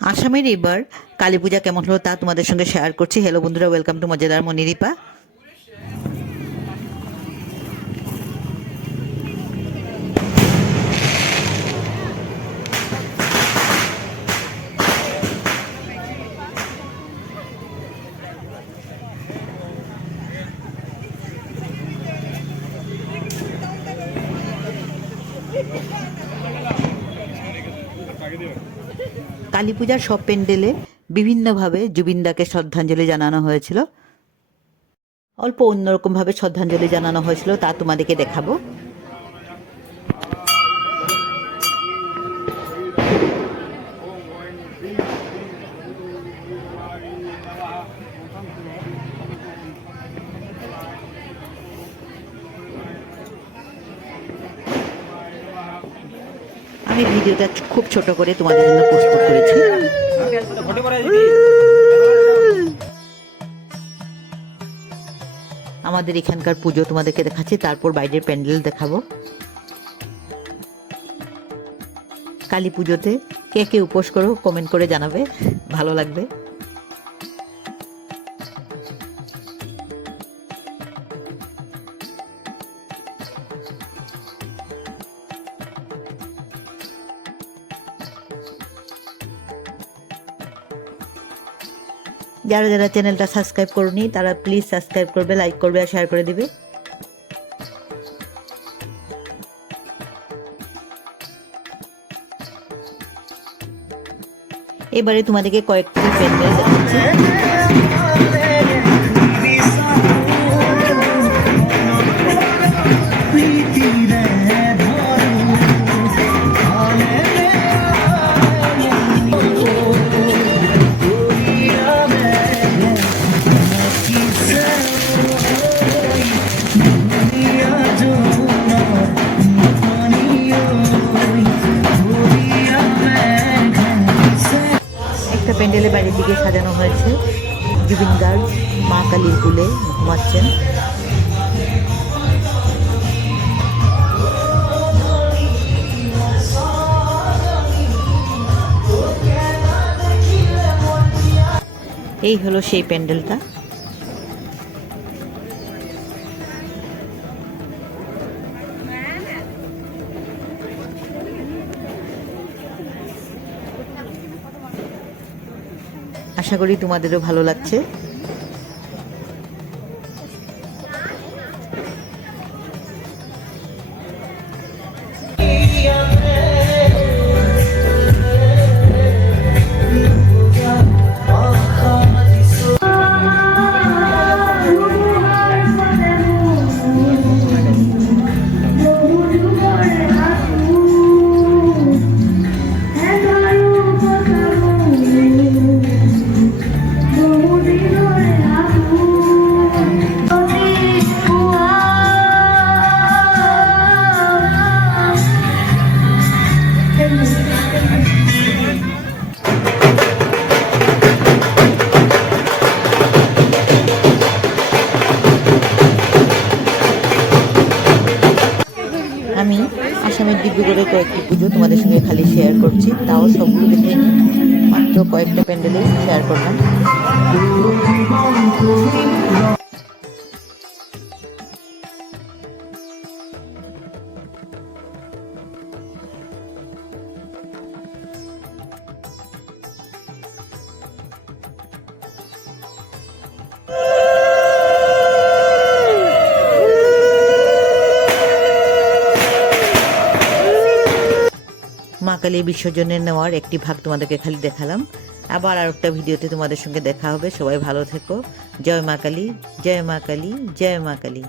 আসামের এবার কালী পূজা কেমন হলো তা তোমাদের সঙ্গে শেয়ার করছি। হ্যালো বন্ধুরা, ওয়েলকাম টু মজাদার মনিরীপা। কালী পূজার সব প্যান্ডেলে বিভিন্নভাবে জুবিনদাকে শ্রদ্ধাঞ্জলি জানানো হয়েছিল। অল্প অন্যরকমভাবে শ্রদ্ধাঞ্জলি জানানো হয়েছিল, তা তোমাদেরকে দেখাবো। আমি ভিডিওটা খুব ছোট করে তোমাদের জন্য প্রস্তুত করেছি। আমাদের এখানকার পুজো তোমাদেরকে দেখাচ্ছি, তারপর বাইরের প্যান্ডেল দেখাবো। কালী পুজোতে কে কে উপোস করো কমেন্ট করে জানাবে, ভালো লাগবে। যারা যারা চ্যানেলটা সাবস্ক্রাইব করনি তারা প্লিজ সাবস্ক্রাইব করবে, লাইক করবে আর শেয়ার করে দিবে। এবারে তোমাদেরকে কয়েকটি প্যান্ডেল দেখাচ্ছি। প্যান্ডেলের বাইরের দিকে সাজানো হয়েছে, জুবিন গার্গ মা কালীর কুলে ঘুমাচ্ছেন। এই হলো সেই প্যান্ডেলটা। আশা করি তোমাদেরও ভালো লাগছে। আমি আসামের ডিব্রুগড়ের কয়েকটি পুজো তোমাদের সঙ্গে খালি শেয়ার করছি, তাও সবগুলো দেখে নিই, মাত্র কয়েকটা প্যান্ডেলে শেয়ার করলাম। মা কালী বিসর্জনের নেওয়ার একটি ভাগ তোমাদেরকে খালি দেখালাম। আবার আর একটা ভিডিওতে তোমাদের সঙ্গে দেখা হবে। সবাই ভালো থেকো। জয় মা কালী, জয় মা কালী, জয় মা কালী।